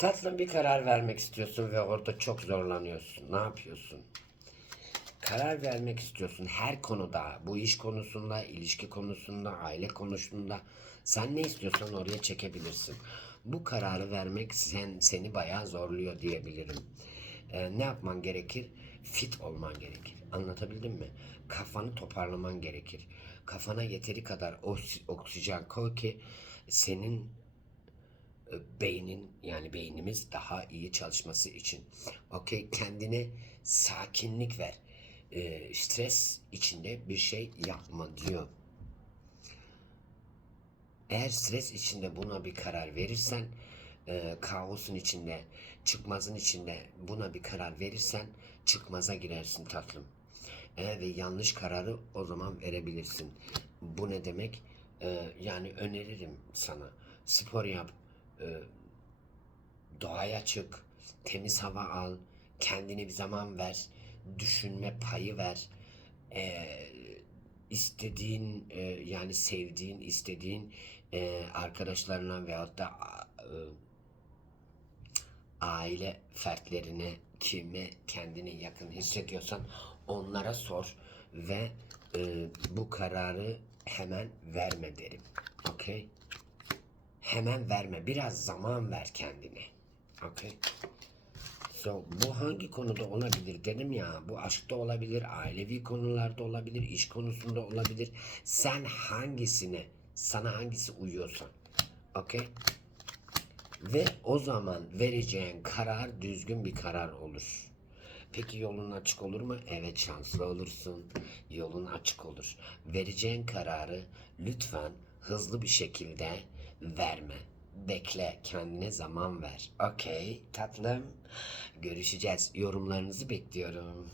Tatlım bir karar vermek istiyorsun ve orada çok zorlanıyorsun. Ne yapıyorsun? Karar vermek istiyorsun her konuda. Bu iş konusunda, ilişki konusunda, aile konusunda. Sen ne istiyorsan oraya çekebilirsin. Bu kararı vermek sen, seni bayağı zorluyor diyebilirim. Ee, ne yapman gerekir? Fit olman gerekir. Anlatabildim mi? Kafanı toparlaman gerekir. Kafana yeteri kadar oks- oksijen koy ki senin beynin yani beynimiz daha iyi çalışması için. Okey kendine sakinlik ver. E, stres içinde bir şey yapma diyor. Eğer stres içinde buna bir karar verirsen, e, kaosun içinde, çıkmazın içinde buna bir karar verirsen çıkmaza girersin tatlım. E, ve yanlış kararı o zaman verebilirsin. Bu ne demek? E, yani öneririm sana. Spor yap, e, doğaya çık, temiz hava al, kendine bir zaman ver, düşünme payı ver. E, istediğin e, yani sevdiğin, istediğin e, arkadaşlarına veyahut da e, aile fertlerine kime kendini yakın hissediyorsan onlara sor ve e, bu kararı hemen verme derim. Okey? Hemen verme. Biraz zaman ver kendine. Okey? So, bu hangi konuda olabilir dedim ya. Bu aşkta olabilir, ailevi konularda olabilir, iş konusunda olabilir. Sen hangisine, sana hangisi uyuyorsa. Okey? Ve o zaman vereceğin karar düzgün bir karar olur. Peki yolun açık olur mu? Evet şanslı olursun. Yolun açık olur. Vereceğin kararı lütfen hızlı bir şekilde verme. Bekle, kendine zaman ver. Okey, tatlım. Görüşeceğiz. Yorumlarınızı bekliyorum.